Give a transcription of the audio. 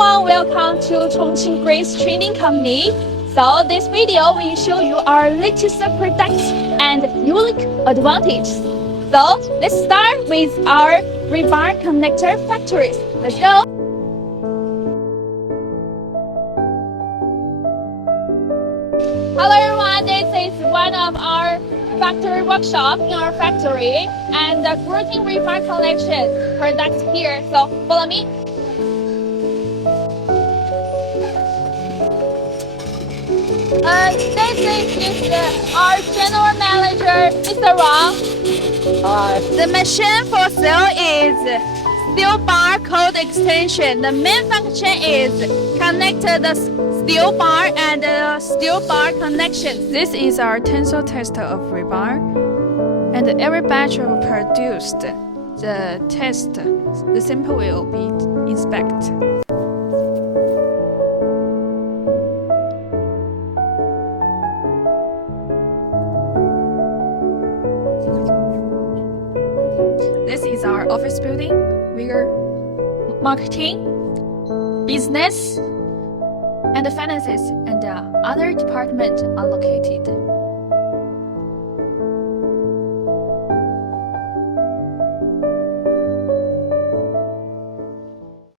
everyone, welcome to Chongqing Grace Training Company. So this video will show you our latest products and unique advantages. So let's start with our Rebar connector factories. Let's go. Hello everyone, this is one of our factory workshop in our factory and the routine rebar collection products here. So follow me. This is our general manager, Mr. Wang. The machine for sale is steel bar code extension. The main function is connect the steel bar and steel bar connections. This is our tensile tester of rebar, and every batch of produced the test, the sample will be inspected. This is our office building where marketing, business, and finances and other departments are located.